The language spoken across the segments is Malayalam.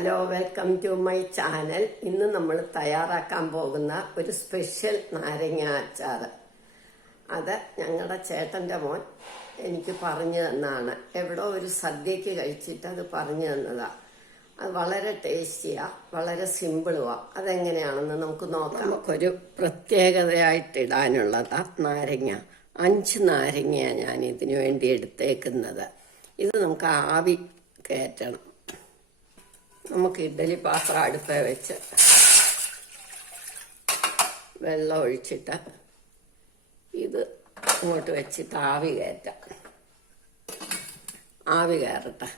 Hello, welcome to my channel. ഇന്ന് നമ്മൾ തയ്യാറാക്കാൻ പോകുന്ന ഒരു സ്പെഷ്യൽ നാരങ്ങ അച്ചാർ. അത് ഞങ്ങളുടെ ചേട്ടൻ്റെ മോൻ എനിക്ക് പറഞ്ഞു തന്നാണ്. എവിടോ ഒരു സദ്യക്ക് കഴിച്ചിട്ട് അത് പറഞ്ഞു തന്നതാണ്. അത് വളരെ ടേസ്റ്റിയാണ്, വളരെ സിമ്പിളുമാണ്. അതെങ്ങനെയാണെന്ന് നമുക്ക് നോക്കാം. നമുക്കൊരു പ്രത്യേകതയായിട്ട് ഇടാനുള്ളതാണ് നാരങ്ങ. 5 നാരങ്ങയാണ് ഞാൻ ഇതിനു വേണ്ടി എടുത്തേക്കുന്നത്. ഇത് നമുക്ക് ആവി കയറ്റണം. നമുക്ക് ഇഡ്ഡലി പാത്രം അടുപ്പേ വെച്ച് വെള്ളം ഒഴിച്ചിട്ട് ഇത് ഇങ്ങോട്ട് വെച്ചിട്ട് ആവി കയറ്റാം. ആവി കയറട്ടെ.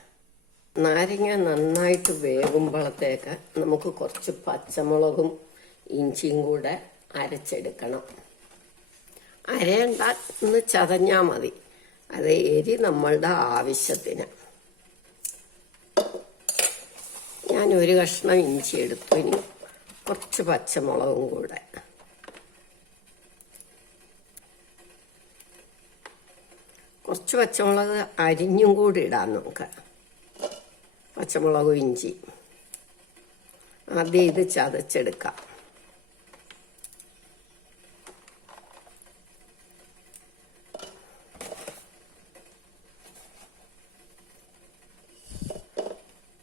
നാരങ്ങ നന്നായിട്ട് വേകുമ്പോഴത്തേക്ക് നമുക്ക് കുറച്ച് പച്ചമുളകും ഇഞ്ചിയും കൂടെ അരച്ചെടുക്കണം. അരയണ്ട, ഒന്ന് ചതഞ്ഞാൽ മതി. അത് എരി നമ്മളുടെ ആവശ്യത്തിന്. ഞാൻ ഒരു കഷ്ണം ഇഞ്ചി എടുത്തു. ഇനി കുറച്ച് പച്ചമുളകും കൂടെ. കുറച്ച് പച്ചമുളക് അരിഞ്ഞും കൂടി ഇടാം നമുക്ക്. പച്ചമുളകും ഇഞ്ചി ആദ്യം ഇത് ചതച്ചെടുക്കാം.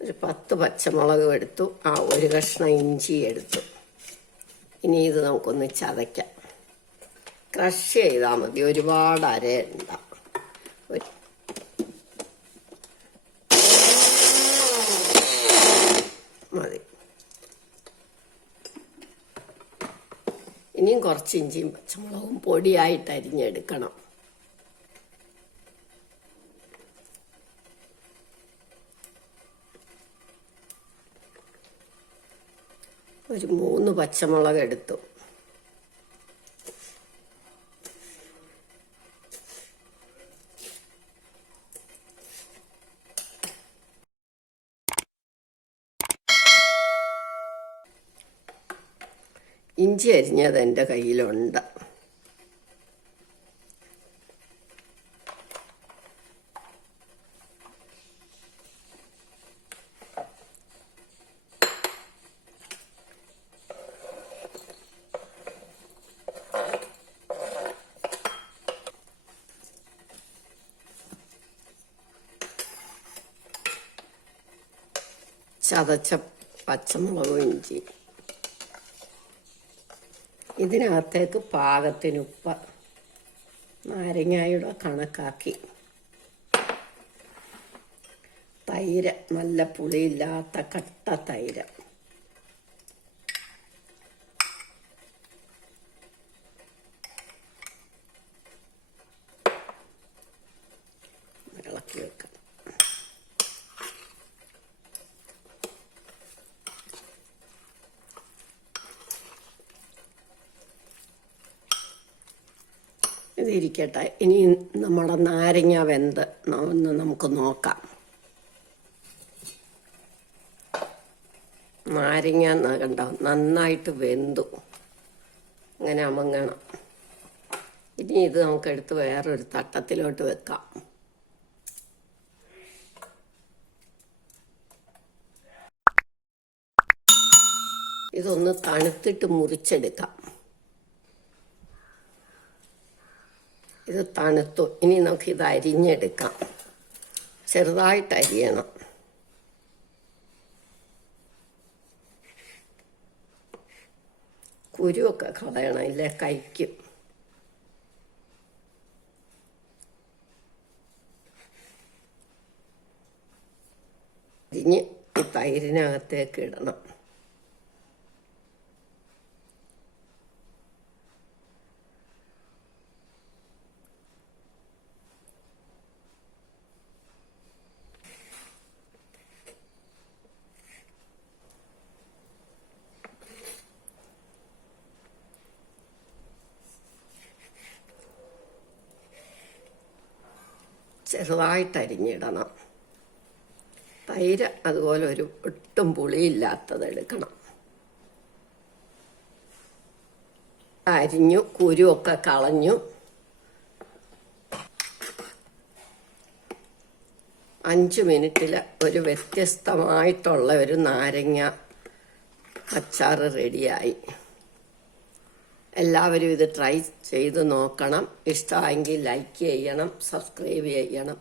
ഒരു 10 പച്ചമുളക് എടുത്തു. ഒരു കഷ്ണം ഇഞ്ചി എടുത്തു. ഇനി ഇത് നമുക്കൊന്ന് ചതയ്ക്കാം. ക്രഷ് ചെയ്താൽ മതി, ഒരുപാട് അരയണ്ട. മതി. ഇനിയും കുറച്ച് ഇഞ്ചിയും പച്ചമുളകും പൊടിയായിട്ട് അരിഞ്ഞെടുക്കണം. ഒരു 3 പച്ചമുളക് എടുത്തു. ഇഞ്ചി അരിഞ്ഞത് എൻ്റെ കയ്യിലുണ്ട്. ചതച്ച പച്ചമുളകും ഇഞ്ചി. ഇതിനകത്തേക്ക് പാകത്തിന് ഉപ്പ് നാരങ്ങയുടെ കണക്കാക്കി. തൈര്, നല്ല പുളിയില്ലാത്ത കട്ട തൈര്. ഇളക്കി വെക്കാം. ഇതിരിക്കട്ടെ. ഇനി നമ്മുടെ നാരങ്ങ വെന്ത് ഒന്ന് നമുക്ക് നോക്കാം. നാരങ്ങ കണ്ടോ, നന്നായിട്ട് വെന്തു. അങ്ങനെ അമങ്ങണം. ഇനി ഇത് നമുക്കെടുത്ത് വേറൊരു തട്ടത്തിലോട്ട് വെക്കാം. ഇതൊന്ന് തണുത്തിട്ട് മുറിച്ചെടുക്കാം. ഇത് തണുത്തു. ഇനി നമുക്കിത് അരിഞ്ഞെടുക്കാം. ചെറുതായിട്ട് അരിയണം. കുരുവൊക്കെ കളയണം, ഇല്ലേ കഴിക്കും. അരിഞ്ഞ് ഈ തൈരിനകത്തേക്ക് ഇടണം. ചെറുതായിട്ട് അരിഞ്ഞിടണം. തൈര് അതുപോലെ ഒരു ഒട്ടും പുളിയില്ലാത്തത് എടുക്കണം. അരിഞ്ഞു, കുരുവൊക്കെ കളഞ്ഞു. 5 മിനിറ്റിൽ ഒരു വ്യത്യസ്തമായിട്ടുള്ള ഒരു നാരങ്ങ അച്ചാർ റെഡിയായി. എല്ലാവരും ഇത് ട്രൈ ചെയ്ത് നോക്കണം. ഇഷ്ടമായെങ്കിൽ ലൈക്ക് ചെയ്യണം, സബ്സ്ക്രൈബ് ചെയ്യണം.